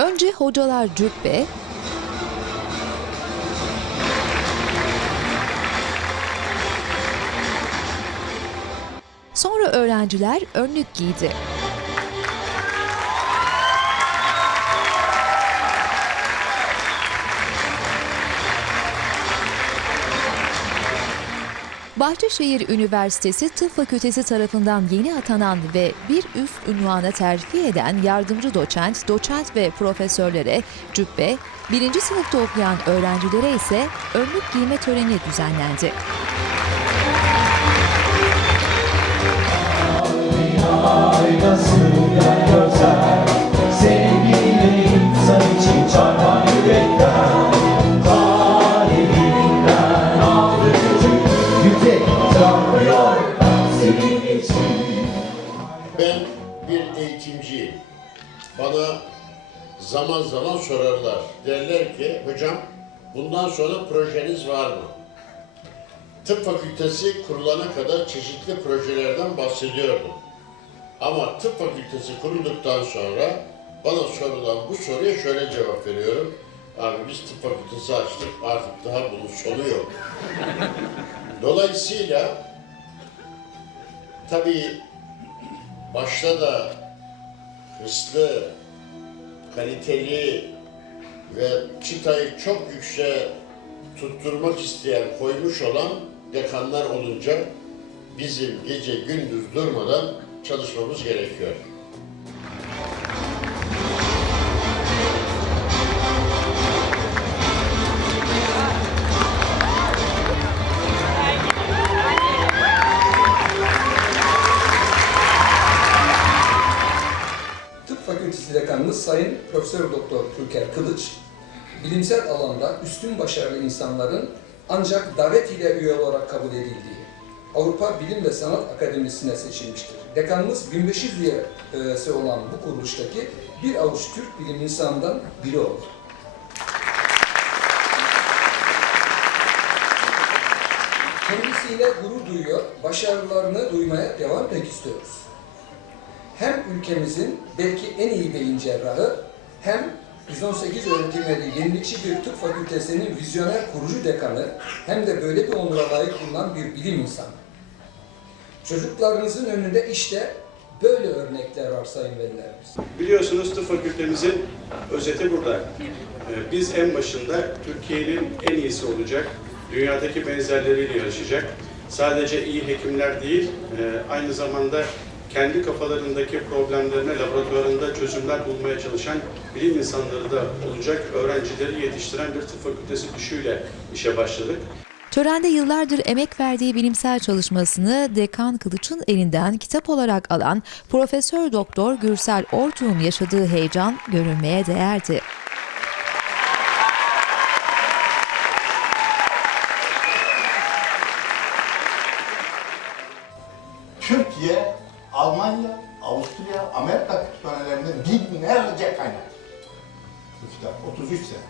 Önce hocalar cübbe, sonra öğrenciler önlük giydi. Bahçeşehir Üniversitesi Tıp Fakültesi tarafından yeni atanan ve bir üst ünvana terfi eden yardımcı doçent, doçent ve profesörlere cübbe, birinci sınıfta okuyan öğrencilere ise önlük giyme töreni düzenlendi. aynasıyla Yüksek çarpıyor senin için Ben bir eğitimciyim. Bana zaman zaman sorarlar. Derler ki hocam bundan sonra projeniz var mı? Tıp fakültesi kurulana kadar çeşitli projelerden bahsediyordum. Ama tıp fakültesi kurulduktan sonra bana sorulan bu soruya şöyle cevap veriyorum. Abi biz tıp fakültesi açtık artık daha bunun sonu yok. Dolayısıyla tabii başta da hırslı, kaliteli ve çıtayı çok yükseğe tutturmak isteyen, koymuş olan dekanlar olunca bizim gece gündüz durmadan çalışmamız gerekiyor. Sayın Profesör Doktor Türker Kılıç, bilimsel alanda üstün başarılı insanların ancak davet ile üye olarak kabul edildiği Avrupa Bilim ve Sanat Akademisi'ne seçilmiştir. Dekanımız 1500 üyesi olan bu kuruluştaki bir avuç Türk bilim insanından biri oldu. Kendisiyle gurur duyuyor, başarılarını duymaya devam etmek istiyoruz hem ülkemizin belki en iyi beyin cerrahı hem 118 öğretim üyeli yenilikçi bir tıp fakültesinin vizyoner kurucu dekanı hem de böyle bir onura layık bulunan bir bilim insanı. Çocuklarınızın önünde işte böyle örnekler var sayın velilerimiz. Biliyorsunuz tıp fakültemizin özeti burada. Ee, Biz en başında Türkiye'nin en iyisi olacak, dünyadaki benzerleriyle yarışacak. Sadece iyi hekimler değil, e, aynı zamanda kendi kafalarındaki problemlerine laboratuvarında çözümler bulmaya çalışan bilim insanları da olacak, öğrencileri yetiştiren bir tıp fakültesi düşüyle işe başladık. Törende yıllardır emek verdiği bilimsel çalışmasını Dekan Kılıç'ın elinden kitap olarak alan Profesör Doktor Gürsel Ortuğ'un yaşadığı heyecan görülmeye değerdi. Almanya, Avusturya, Amerika kütüphanelerinde binlerce kaynak. Bu kitap 33 sene.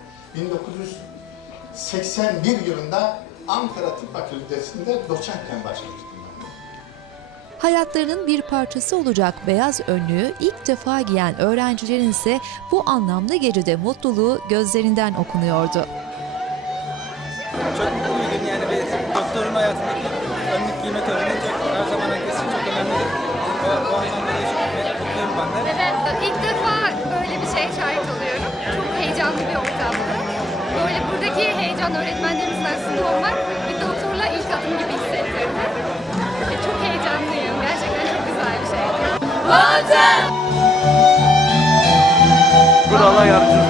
1981 yılında Ankara Tıp Fakültesi'nde doçentken başlamıştım. Hayatlarının bir parçası olacak beyaz önlüğü ilk defa giyen öğrencilerin ise bu anlamlı gecede mutluluğu gözlerinden okunuyordu. Çok mutluydum yani bir doktorun hayatındaki önlük giyme töreni heyecan öğretmenlerimizin arasında olmak bir doktorla ilk adım gibi hissettirdi. E, Çok heyecanlıyım. Gerçekten çok güzel bir şeydi. Kurala yardımcı